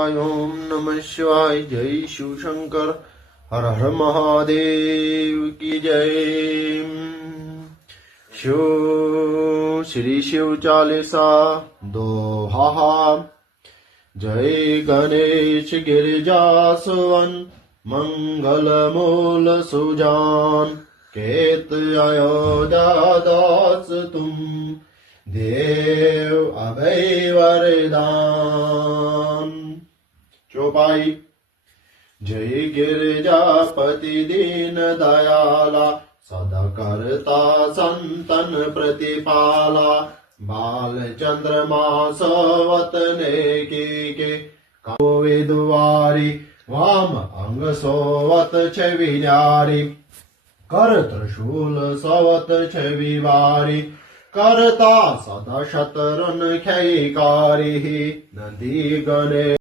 ओम नमः शिवाय। जय शिव शंकर। हर हर महादेव की जय। शिव श्री शिव चालीसा दोहा। जय गणेश गिरिजासवन मंगल मूल सुजान। केत अयोध्या दास तुम देव अभय वरदान। चौपाई। जय गिरिजापति दीन दयाला सदा करता संतन प्रतिपाला। बाल चंद्रमा सवतने के कोविदवारी वाम अंग सोवत छवि न्यारी। कर त्रिशूल सवत छवि वारी करता सदा शतरन क्षयकारी। नदी गणे